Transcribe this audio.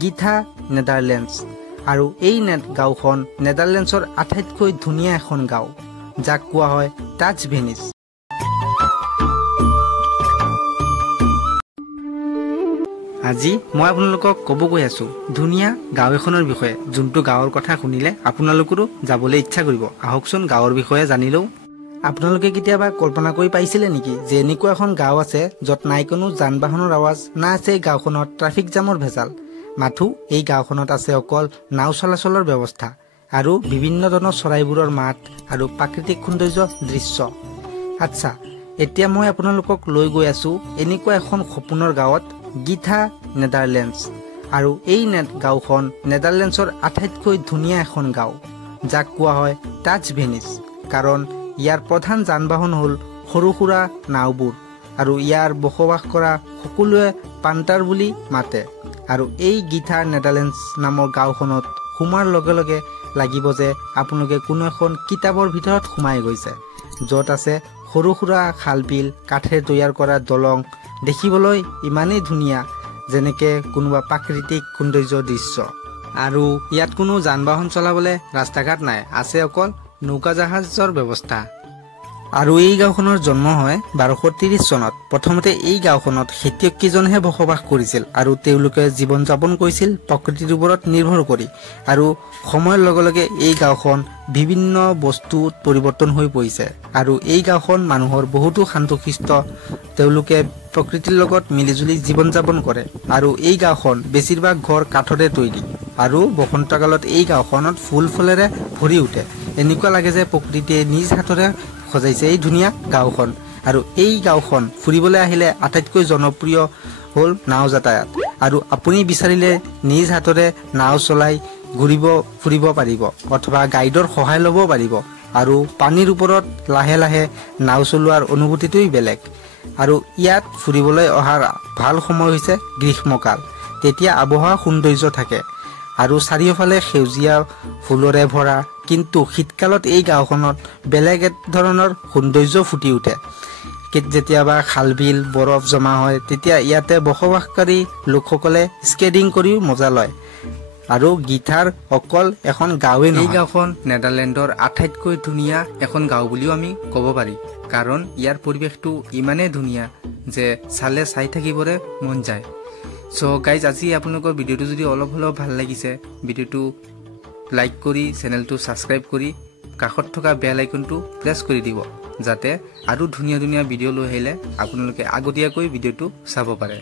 গিথা Netherlands আৰু এই গাঁওখন নেদাৰলেণ্ডছৰ আটাইতকৈ ধুনীয়া এখন গাঁও যাক কোৱা হয় ডাচ ভেনিছ। আজি মই আপোনালোকক ক'ব গৈ আছো ধুনীয়া গাঁও এখনৰ বিষয়ে, যোনটো গাঁৱৰ কথা শুনিলে আপোনালোকৰো যাবলৈ ইচ্ছা কৰিব। আহকচোন গাঁৱৰ বিষয়ে জানিলেও। আপোনালোকে কেতিয়াবা কল্পনা কৰি পাইছিলে নেকি যে এনেকুৱা এখন গাঁও আছে য'ত নাই কোনো যান বাহনৰ আৱাজ, না আছে গাঁওখনত ট্ৰাফিক জামৰ ভেজাল, মাথো এই গাঁওখনত আছে অকল নাও চলাচলৰ ব্যৱস্থা আৰু বিভিন্ন ধৰণৰ চৰাইবোৰৰ মাত আৰু প্ৰাকৃতিক সৌন্দৰ্য দৃশ্য। আচ্ছা, এতিয়া মই আপোনালোকক লৈ গৈ আছো এনেকুৱা এখন সপোনৰ গাঁৱত, গিথা নেদাৰলেণ্ডছ। আৰু এই গাঁওখন নেদাৰলেণ্ডছৰ আটাইতকৈ ধুনীয়া এখন গাঁও যাক কোৱা হয় ডাচ ভেনিছ, কাৰণ ইয়াৰ প্ৰধান যান বাহন হ'ল সৰু সুৰা নাওবোৰ আৰু ইয়াৰ বসবাস কৰা সকলোৱে পান্টাৰ বুলি মাতে। আৰু এই গিথা নেদাৰলেণ্ডছ নামৰ গাঁওখনত সোমাৰ লগে লগে লাগিব যে আপোনালোকে কোনো এখন কিতাপৰ ভিতৰত সোমাই গৈছে, য'ত আছে সৰু সুৰা খাল বিল, কাঠেৰে তৈয়াৰ কৰা দলং, দেখিবলৈ ইমানেই ধুনীয়া যেনেকে কোনোবা প্ৰাকৃতিক সৌন্দৰ্য দৃশ্য। আৰু ইয়াত কোনো যান বাহন চলাবলৈ ৰাস্তা ঘাট নাই, আছে অকল নৌকা জাহাজৰ ব্যৱস্থা। আৰু এই গাঁওখনৰ জন্ম হয় 1230 চনত। প্ৰথমতে এই গাঁওখনত খেতিয়ক কেইজনেহে বসবাস কৰিছিল আৰু তেওঁলোকে জীৱন যাপন কৰিছিল প্ৰকৃতিৰ ওপৰত নিৰ্ভৰ কৰি। আৰু সময়ৰ লগে লগে এই গাঁওখন বিভিন্ন বস্তুত পৰিৱৰ্তন হৈ পৰিছে আৰু এই গাঁওখন মানুহৰ বহুতো শান্তশিষ্ট, তেওঁলোকে প্ৰকৃতিৰ লগত মিলিজুলি জীৱন যাপন কৰে। আৰু এই গাঁওখন বেছিভাগ ঘৰ কাঠৰে তৈয়াৰী আৰু বসন্তকালত এই গাঁওখনত ফুল ফুলেৰে ভৰি উঠে। এনেকুৱা লাগে যে প্ৰকৃতিয়ে নিজ হাতৰে সজাইছে এই ধুনীয়া গাঁওখন। আৰু এই গাঁওখন ফুৰিবলৈ আহিলে আটাইতকৈ জনপ্ৰিয় হ'ল নাও যাতায়াত। আৰু আপুনি বিচাৰিলে নিজ হাতৰে নাও চলাই ঘূৰিব ফুৰিব পাৰিব অথবা গাইডৰ সহায় ল'ব পাৰিব। আৰু পানীৰ ওপৰত লাহে লাহে নাও চলোৱাৰ অনুভূতিটোই বেলেগ। আৰু ইয়াত ফুৰিবলৈ অহাৰ ভাল সময় হৈছে গ্ৰীষ্মকাল, তেতিয়া আবহাৱা সৌন্দৰ্য থাকে আৰু চাৰিওফালে সেউজীয়া ফুলৰে ভৰা। কিন্তু শীতকালত এই গাঁওখনত বেলেগ এক ধৰণৰ সৌন্দৰ্য ফুটি উঠে। যেতিয়াবা খাল বিল বৰফ জমা হয় তেতিয়া ইয়াতে বসবাসকাৰী লোকসকলে স্কেটিং কৰিও মজা লয়। আৰু গিথাৰ অকল এখন গাঁৱে নহয়, এই গাঁওখন নেদাৰলেণ্ডৰ আটাইতকৈ ধুনীয়া এখন গাঁও বুলিও আমি ক'ব পাৰি, কাৰণ ইয়াৰ পৰিৱেশটো ইমানেই ধুনীয়া যে চালে চাই থাকিবলৈ মন যায়। চ' গাইজ, আজি আপোনালোকৰ ভিডিঅ'টো যদি অলপ হ'লেও ভাল লাগিছে, ভিডিঅ'টো লাইক কৰি চেনেলটো ছাবস্ক্ৰাইব কৰি কাষত থকা বেল আইকনটো প্ৰেছ কৰি দিব, যাতে আৰু ধুনীয়া ধুনীয়া ভিডিঅ' লৈ আহিলে আপোনালোকে আগতীয়াকৈ ভিডিঅ'টো চাব পাৰে।